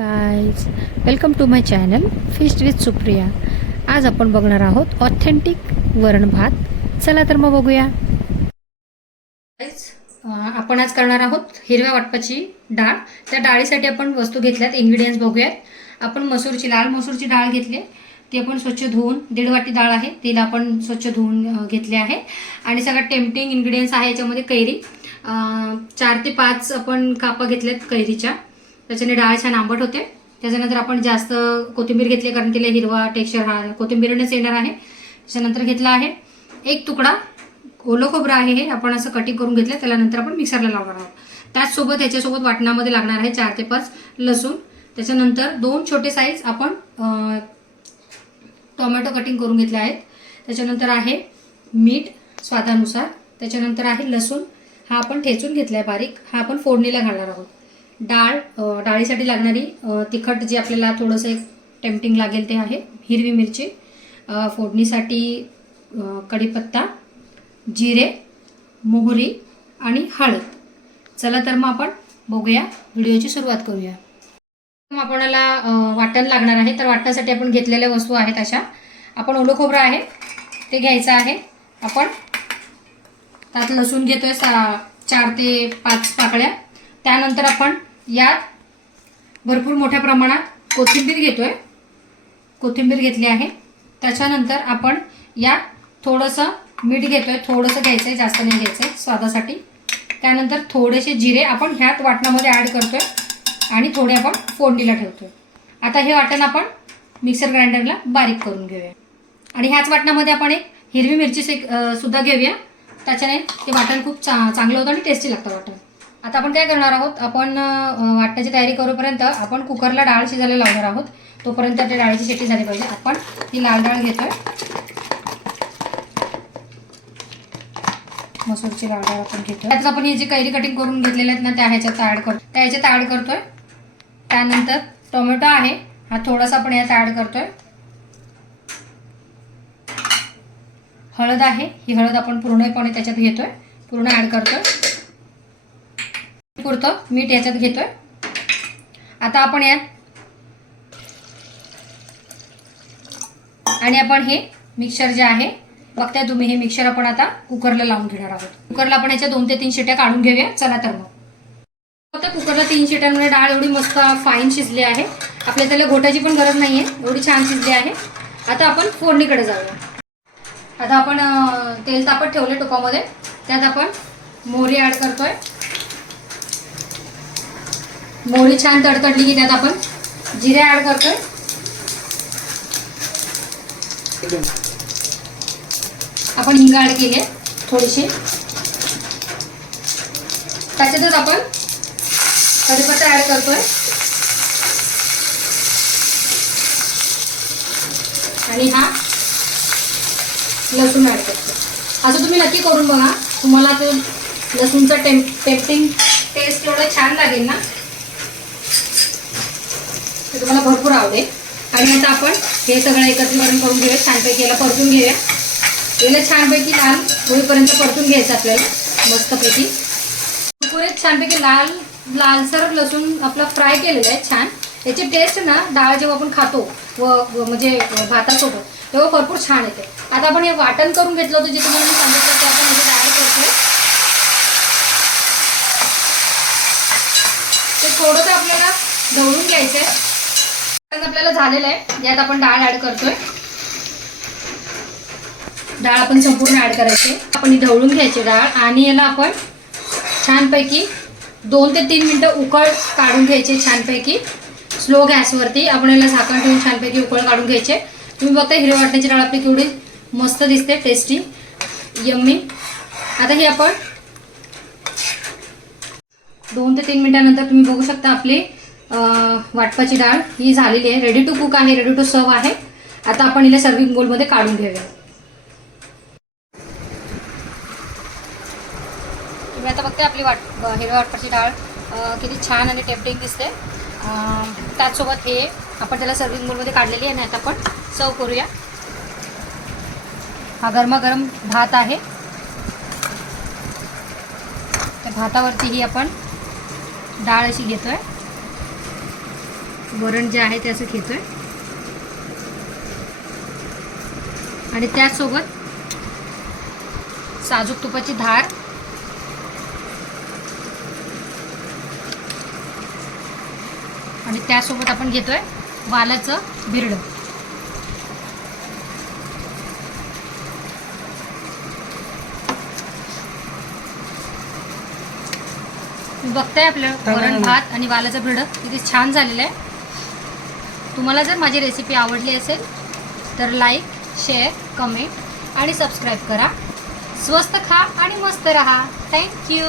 Guys, welcome to my channel feast with Supriya. आज आपण बघणार आहोत ऑथेंटिक वरण भात। चला तर मग बघूया। आपण आज करणार आहोत हिरव्या वाटपाची डाळ। त्या डाळीसाठी आपण वस्तू घेतल्यात, इन्ग्रेडियंट्स बघूयात। आपण लाल मसूरची डाळ घेतली, ती आपण स्वच्छ धुवून 1.5 वाटी डाळ आहे, तिला आपण स्वच्छ धुवून घेतली आहे। आणि सगळ्यात टेम्पटिंग इन्ग्रेडियंट्स आहे याच्यामध्ये कैरी। 4 ते 5 आपण कापा घेतल्यात कैरीच्या, त्याच्याने डाळ छान आंबट होते। त्याच्यानंतर आपण जास्त कोथिंबीर घेतली, कारण तिला हिरवा टेक्स्चर हा कोथिंबीरनेच येणार आहे। त्याच्यानंतर घेतला आहे 1 तुकडा ओलं खोबरं आहे, हे आपण असं कटिंग करून घेतलं। त्याला नंतर आपण मिक्सरला लावणार आहोत। त्याचसोबत याच्यासोबत वाटणामध्ये लागणार आहे 4 ते 5 लसूण। त्याच्यानंतर 2 छोटे साईज आपण टोमॅटो कटिंग करून घेतले आहेत। त्याच्यानंतर आहे मीठ स्वादानुसार। त्याच्यानंतर आहे लसूण, हा आपण ठेचून घेतलाय बारीक, हा आपण फोडणीला घालणार आहोत। डाळीसाठी लागणारी तिखट जी आपल्याला थोडंसं एक टेम्पटिंग लागेल ते आहे हिरवी मिरची, फोडणीसाठी कढीपत्ता, जिरे, मोहरी आणि हळद। चला तर मग आपण बघूया, व्हिडिओची सुरुवात करूया। मग आपल्याला वाटण लागणार आहे, तर वाटण्यासाठी आपण घेतलेल्या वस्तू आहेत अशा। आपण ओलं खोबरं आहे ते घ्यायचं आहे। आपण त्यात लसूण घेतोय 4 ते 5 पाकळ्या। त्यानंतर आपण यात भरपूर मोठ्या प्रमाणात कोथिंबीर घेतोय, कोथिंबीर घेतली आहे। त्याच्यानंतर आपण यात थोडंसं मीठ घेतोय, थोडंसं घ्यायचंय, जास्त नाही घ्यायचंय स्वादासाठी। त्यानंतर थोडेसे जिरे आपण ह्यात वाटणामध्ये ॲड करतोय आणि थोडे आपण फोडणीला ठेवतोय। आता हे वाटण आपण मिक्सर ग्राइंडरला बारीक करून घेऊया। आणि ह्याच वाटणामध्ये आपण एक हिरवी मिरची सुद्धा घेऊया, त्याच्याने ते वाटण खूप चांगलं होतं आणि टेस्टी लागतं वाटण। आता आपण काय करणार आहोत, आपण वाटण्याची तयारी करूपर्यंत आपण कुकरला डाळ शिजायला लावणार आहोत। तोपर्यंत त्या डाळीची शेती झाली पाहिजे। आपण ही लाल डाळ घेतोय, मसूरची लाल डाळ आपण घेतोय। त्यात आपण ही जी कैरी कटिंग करून घेतलेले आहेत ना, त्या ह्याच्यात ॲड करतोय। त्यानंतर टोमॅटो आहे, हा थोडासा आपण यात ॲड करतोय। हळद आहे, ही हळद आपण पूर्णपणे त्याच्यात घेतोय, पूर्ण ॲड करतोय। पुरतं मीठ याच्यात घेतोय। आता आपण यात आणि आपण हे मिक्सर जे आहे बघताय तुम्ही, हे मिक्सर आपण आता कुकरला लावून घेणार आहोत। कुकरला आपण याच्या 2 ते 3 शिट्या काढून घेऊया। चला तर मग आता कुकरला 3 शिट्यांमुळे डाळ एवढी मस्त फाईन शिजली आहे, आपल्याला त्याला घोटायची पण गरज नाहीये, एवढी छान शिजली आहे। आता आपण फोडणीकडे जाऊया। आता आपण तेल तापत ठेवले टोपामध्ये, त्यात आपण मोहरी ॲड करतोय। मोहरी छान तडतडली की त्यात आपण जिरे ॲड करतोय। आपण हिंग ॲड केली थोडीशी, त्याच्यातच आपण कढीपत्ता ॲड करतोय आणि हा लसूण ॲड करतोय। असं तुम्ही नक्की करून बघा, तुम्हाला तो लसूणचा टेम्पटिंग टेस्ट एवढं छान लागेल ना, ते तुम्हाला भरपूर आवडेल। आणि आता आपण हे सगळं एकत्रीकरण करून घेऊया, छानपैकी याला परतून घेऊया। याला छानपैकी लाल होईपर्यंत परतून घ्यायचं आपल्याला मस्तपैकी। पुरेत छानपैकी लालसर लसूण आपला फ्राय केलेला आहे छान। याची टेस्ट ना डाळ जेव्हा आपण खातो म्हणजे भातासोबत, तेव्हा भरपूर छान येते। आता आपण हे वाटण करून घेतलं होतं, जे तुम्हाला मी सांगितलं ते आपण याच्यात ॲड करतोय। ते थोडंसं आपल्याला ढवळून घ्यायचंय, आपल्याला झालेलं आहे। यात आपण डाळ ॲड करतोय, डाळ आपण संपूर्ण ॲड करायची। आपण ही ढवळून घ्यायची डाळ आणि याला आपण छानपैकी 2 ते 3 मिनिटं उकळ काढून घ्यायचे। छानपैकी स्लो गॅसवरती आपण याला झाकण ठेवून छानपैकी उकळ काढून घ्यायचे। तुम्ही बघता हिरव्या वाटण्याची डाळ आपली केवढी मस्त दिसते, टेस्टी यम्मी। आता ही आपण 2 ते 3 मिनिटांनंतर तुम्ही बघू शकता आपली वाटपाची डाळ ही झालेली आहे, रेडी टू कुक आहे, रेडी टू सर्व आहे। आता आपण हिला सर्विंग बोलमध्ये काढून घेऊया। तुम्ही आता बघताय आपली हिरव्या वाटपाची डाळ किती छान आणि टेम्पटिंग दिसते। त्याचसोबत हे आपण त्याला सर्विंग बोलमध्ये काढलेली आहे ना, आता आपण सर्व करूया। हा गरमागरम भात आहे, त्या भातावरती ही आपण डाळ अशी घेतोय। वरण जे आहे ते असं घेतोय आणि त्याचसोबत साजूक तुपाची धार आणि त्यासोबत आपण घेतोय वालाचं भिरडं. बघताय आपलं वरण भात आणि वालाचं भिरडं किती छान झालेलं आहे. तुम्हाला जर माझी रेसिपी आवडली असेल तर लाईक, शेअर, कमेंट आणि सबस्क्राईब करा. स्वस्त खा आणि मस्त रहा. थँक्यू.